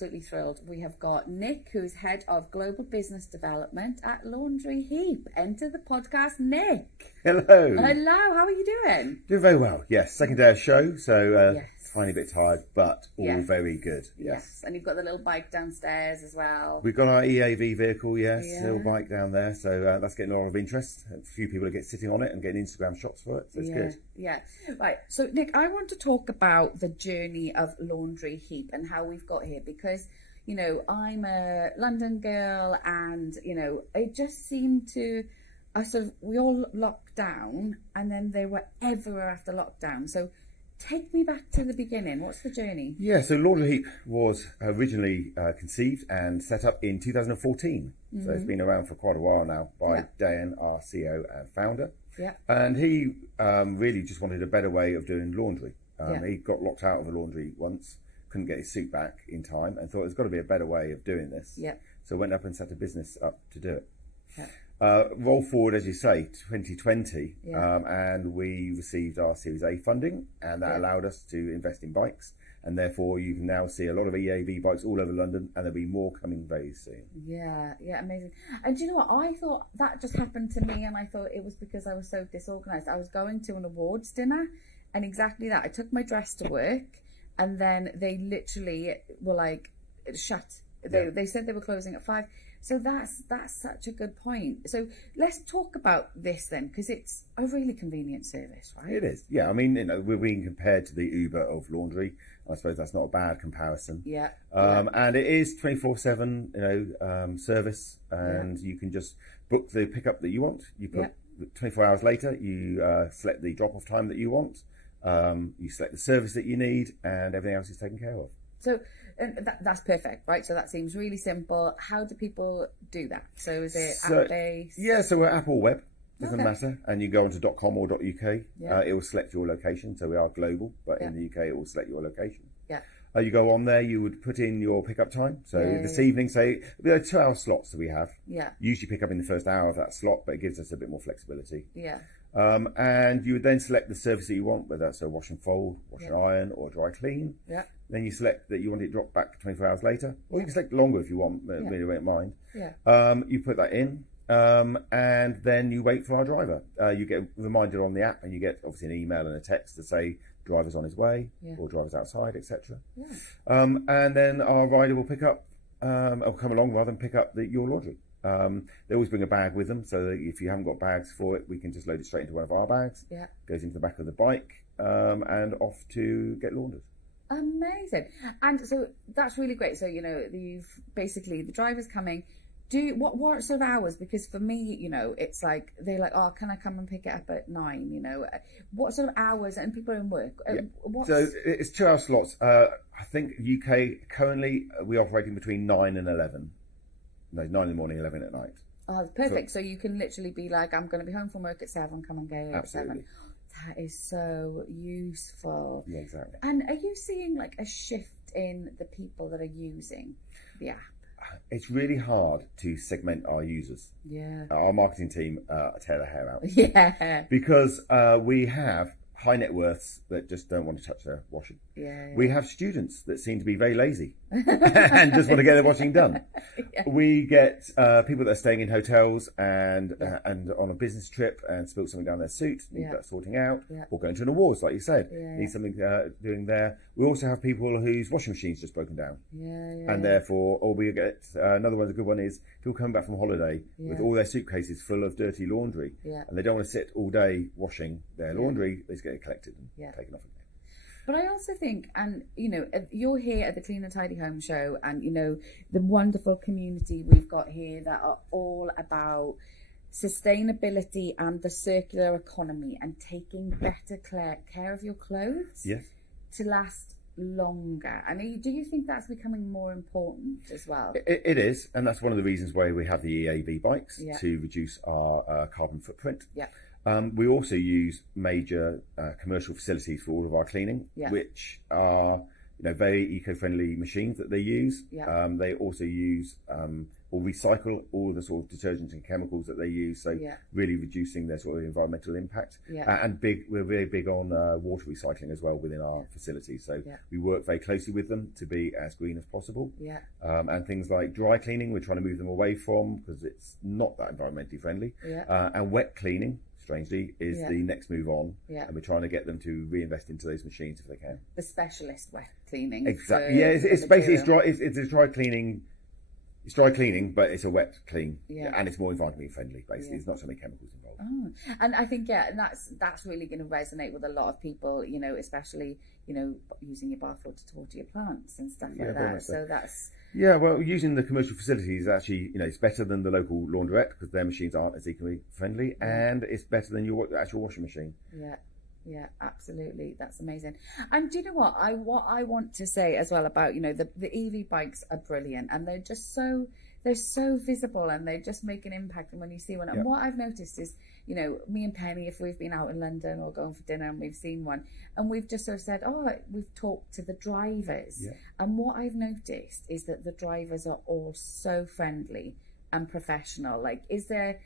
absolutely thrilled. We have got Nick, who's Head of Global Business Development at Laundry Heap. Enter the podcast, Nick. Hello. Hello, how are you doing? Doing very well, yes. Second day of show, so Yes. tiny bit tired, but all Yes. very good. Yes. And you've got the little bike downstairs as well. We've got our EAV vehicle, yes, Yeah. little bike down there, so that's getting a lot of interest. A few people are sitting on it and getting Instagram shots for it, so it's good. Yeah. Right. So, Nick, I want to talk about the journey of Laundry Heap and how we've got here because, you know, I'm a London girl and, you know, it just seemed to, we all locked down and then they were everywhere after lockdown. So take me back to the beginning. What's the journey? Yeah, so Laundry Heap was originally conceived and set up in 2014. Mm-hmm. So it's been around for quite a while now by Dan, our CEO and founder. Yeah. And he really just wanted a better way of doing laundry. He got locked out of the laundry once, couldn't get his suit back in time, and thought there's got to be a better way of doing this. Yeah. So went up and set a business up to do it. Yeah. Roll forward, as you say, 2020, and we received our Series A funding, and that allowed us to invest in bikes. And therefore, you can now see a lot of EAV bikes all over London, and there'll be more coming very soon. Yeah, amazing. And do you know what? I thought that just happened to me, and I thought it was because I was so disorganised. I was going to an awards dinner, and exactly that. I took my dress to work, and then they literally were like, shut. They said they were closing at 5. So that's such a good point. So let's talk about this then, because it's a really convenient service, right? It is, yeah. I mean, you know, we're being compared to the Uber of laundry. I suppose that's not a bad comparison. Yeah. And it is 24/7, you know, service, and you can just book the pickup that you want. You put 24 hours later, you select the drop-off time that you want. You select the service that you need, and everything else is taken care of. So that's perfect, right? So that seems really simple. How do people do that? So is it app-based? Yeah, so we're app or web, doesn't matter. And you go onto .com or .uk, it will select your location. So we are global, but in the UK it will select your location. Yeah. You go on there, you would put in your pickup time. So this evening, say, there are 2-hour slots that we have. Yeah. Usually pick up in the first hour of that slot, but it gives us a bit more flexibility. Yeah. And you would then select the service that you want, whether that's a wash and fold, wash and iron, or dry clean. Yeah. Then you select that you want it dropped back 24 hours later, or you can select longer if you want, really don't mind. Yeah. You put that in, and then you wait for our driver. You get reminded on the app, and you get obviously an email and a text to say driver's on his way, or driver's outside, etc. Yeah. And then our rider will pick up, or come along rather, and pick up your laundry. They always bring a bag with them, so that if you haven't got bags for it, we can just load it straight into one of our bags. Yeah. Goes into the back of the bike, and off to get laundered. Amazing. And so that's really great. So, you know, you've basically, the driver's coming. What sort of hours? Because for me, you know, it's like, they're like, oh, can I come and pick it up at 9? You know, what sort of hours? And people are in work. So it's 2-hour slots. I think UK currently we're operating between 9 and 11. No, 9 in the morning, 11 at night. Oh, perfect. So you can literally be like, I'm going to be home from work at 7, come and get it at 7. That is so useful. Yeah, exactly. And are you seeing like a shift in the people that are using the app? It's really hard to segment our users. Yeah. Our marketing team tear their hair out. Yeah. Because we have high net worths that just don't want to touch their washing. Yeah. We have students that seem to be very lazy and just want to get their washing done. Yeah. We get people that are staying in hotels and on a business trip and spilt something down their suit, need that sorting out, or going to an awards, like you said, need something doing there. We also have people whose washing machine's just broken down. And therefore, or we get, another one, a good one is people coming back from holiday with all their suitcases full of dirty laundry, and they don't want to sit all day washing their laundry, they just get it collected and taken off again. But I also think, and you know, you're here at the Clean and Tidy Home Show, and you know, the wonderful community we've got here that are all about sustainability and the circular economy and taking better care of your clothes to last longer. And do you think that's becoming more important as well? It is, and that's one of the reasons why we have the EAV bikes to reduce our carbon footprint. We also use major commercial facilities for all of our cleaning, which are very eco-friendly machines that they use. They also use or recycle all the sort of detergents and chemicals that they use. So really reducing their sort of environmental impact. And we're very big on water recycling as well within our facilities. So we work very closely with them to be as green as possible. And things like dry cleaning, we're trying to move them away from because it's not that environmentally friendly. And wet cleaning, strangely, is the next move on. And we're trying to get them to reinvest into those machines if they can. The specialist wet cleaning. Exactly. Yeah, it's basically it's a dry cleaning. It's dry cleaning, but it's a wet clean, and it's more environmentally friendly. Basically, there's not so many chemicals involved. Oh, and I think and that's really going to resonate with a lot of people. You know, especially using your bathwater to water your plants and stuff like that. So that's well, using the commercial facilities actually, it's better than the local laundrette because their machines aren't as eco-friendly, and it's better than your actual washing machine. Yeah, absolutely. That's amazing. And do you know what I want to say as well about, the EV bikes are brilliant, and they're so visible, and they just make an impact. And when you see one, and what I've noticed is, me and Penny, if we've been out in London or going for dinner and we've seen one, and we've just sort of said, we've talked to the drivers. And what I've noticed is that the drivers are all so friendly and professional. Like, is there,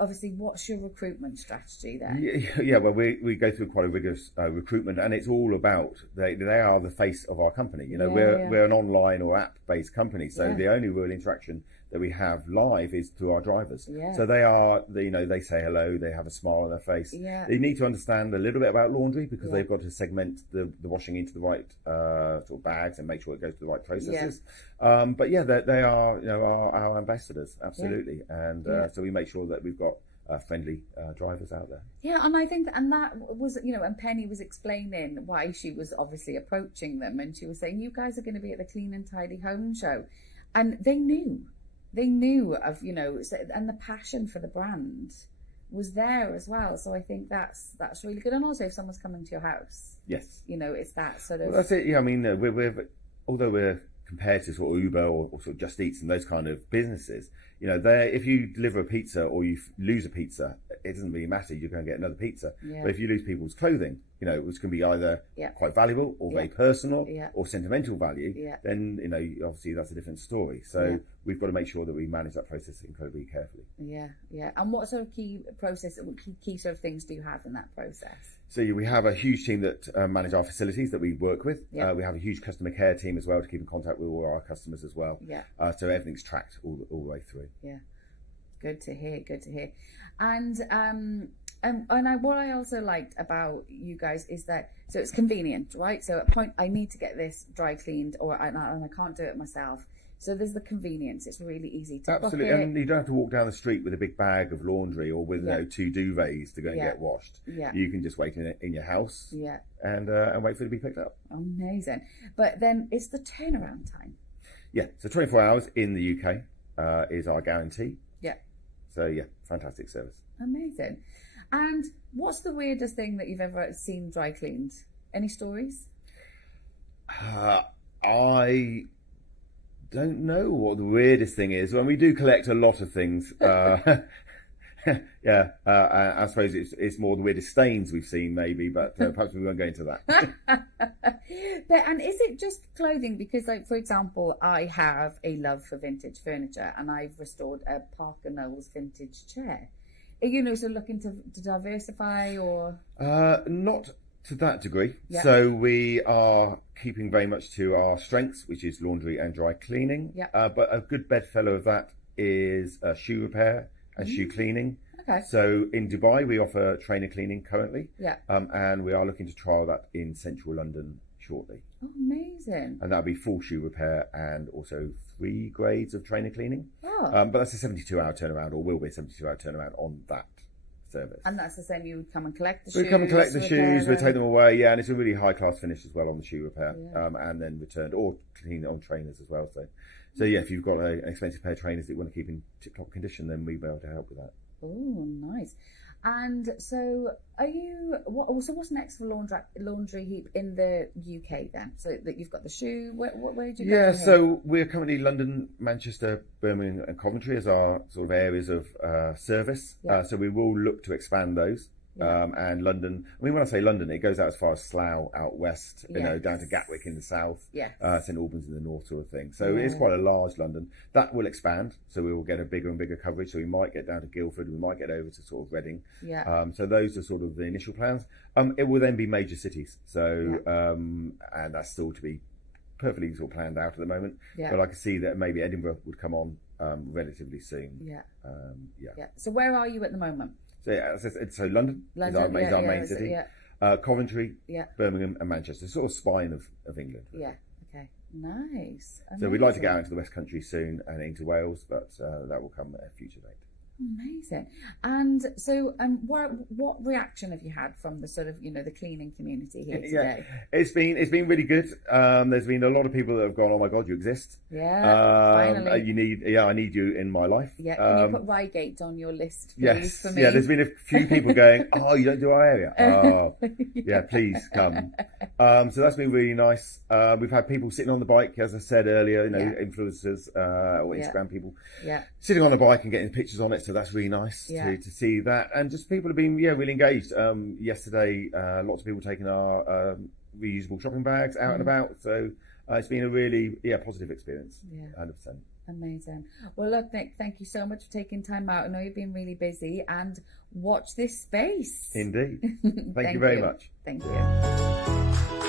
obviously, what's your recruitment strategy there? Well, we go through quite a rigorous recruitment, and it's all about they are the face of our company. We're an online or app-based company, so the only real interaction that we have live is through our drivers. So they are, they say hello, they have a smile on their face. They need to understand a little bit about laundry because they've got to segment the washing into the right sort of bags and make sure it goes to the right processes. They are our ambassadors, absolutely. And so we make sure that we've got friendly drivers out there. And I think and that was, and Penny was explaining why she was obviously approaching them, and she was saying, you guys are going to be at the Clean and Tidy Home show, and they knew of, and the passion for the brand was there as well. So I think that's really good. And also, if someone's coming to your house, it's that sort of. Well, that's it. Yeah, I mean, we're although we're compared to sort of Uber or sort of Just Eats and those kind of businesses, if you deliver a pizza or you lose a pizza, it doesn't really matter. You're going to get another pizza. But if you lose people's clothing, which can be either quite valuable or very personal or sentimental value, then, obviously that's a different story. So we've got to make sure that we manage that process incredibly carefully. And what sort of key sort of things do you have in that process? So we have a huge team that manage our facilities that we work with. We have a huge customer care team as well to keep in contact with all our customers as well. So everything's tracked all the way through. Good to hear. And what I also liked about you guys is that, so it's convenient, right? So at point I need to get this dry cleaned, and I can't do it myself. So there's the convenience. It's really easy to absolutely, book it. And you don't have to walk down the street with a big bag of laundry or with 2 duvets to go and get washed. You can just wait in your house and wait for it to be picked up. Amazing. But then it's the turnaround time. So 24 hours in the UK is our guarantee. So fantastic service. Amazing. And what's the weirdest thing that you've ever seen dry cleaned? Any stories? I don't know what the weirdest thing is. When we do collect a lot of things, I suppose it's more the weirdest stains we've seen, maybe, but perhaps we won't go into that. And is it just clothing? Because, like, for example, I have a love for vintage furniture, and I've restored a Parker Knowles vintage chair. So looking to diversify, or not to that degree. So we are keeping very much to our strengths, which is laundry and dry cleaning. But a good bedfellow of that is shoe repair and shoe cleaning. So in Dubai we offer trainer cleaning currently. And we are looking to trial that in central London shortly. Oh, amazing. And that'll be full shoe repair and also 3 grades of trainer cleaning. But that's a 72-hour turnaround, or will be a 72-hour turnaround on that service. And that's the same, you would come and collect the shoes? We come and collect the shoes, we take them away, and it's a really high-class finish as well on the shoe repair, and then returned, or cleaned on trainers as well. So if you've got an expensive pair of trainers that you want to keep in tip-top condition, then we'll be able to help with that. Oh, nice. And so what's next for Laundry Heap in the UK then? So that you've got the shoe, where do you go? So we're currently London, Manchester, Birmingham and Coventry as our sort of areas of service. So we will look to expand those and London. I mean, when I say London, it goes out as far as Slough out west, you know, down to Gatwick in the south, St Albans in the north, sort of thing. So it's quite a large London. That will expand, so we will get a bigger and bigger coverage. So we might get down to Guildford, we might get over to sort of Reading. So those are sort of the initial plans. It will then be major cities. So and that's still to be perfectly sort of planned out at the moment. But I can see that maybe Edinburgh would come on relatively soon. So where are you at the moment? So London is our main city. Coventry, Birmingham, and Manchester, sort of spine of England. Okay, nice. Amazing. So we'd like to get out into the West Country soon and into Wales, but that will come at a future date. Amazing. And so, what reaction have you had from the sort of, you know, the cleaning community here today? It's been really good. There's been a lot of people that have gone, "Oh my God, you exist! Finally, I need you in my life." Can you put Reigate on your list, please, for me? There's been a few people going, "Oh, you don't do our area? Oh, please come." So that's been really nice. We've had people sitting on the bike, as I said earlier, you know, influencers or Instagram people, sitting on the bike and getting pictures on it. So that's really nice to see that, and just people have been really engaged. Yesterday, lots of people taking our reusable shopping bags out and about. So it's been a really positive experience. 100%. Amazing. Well, look, Nick, thank you so much for taking time out. I know you've been really busy, and watch this space. Indeed. Thank you very much. Thank you.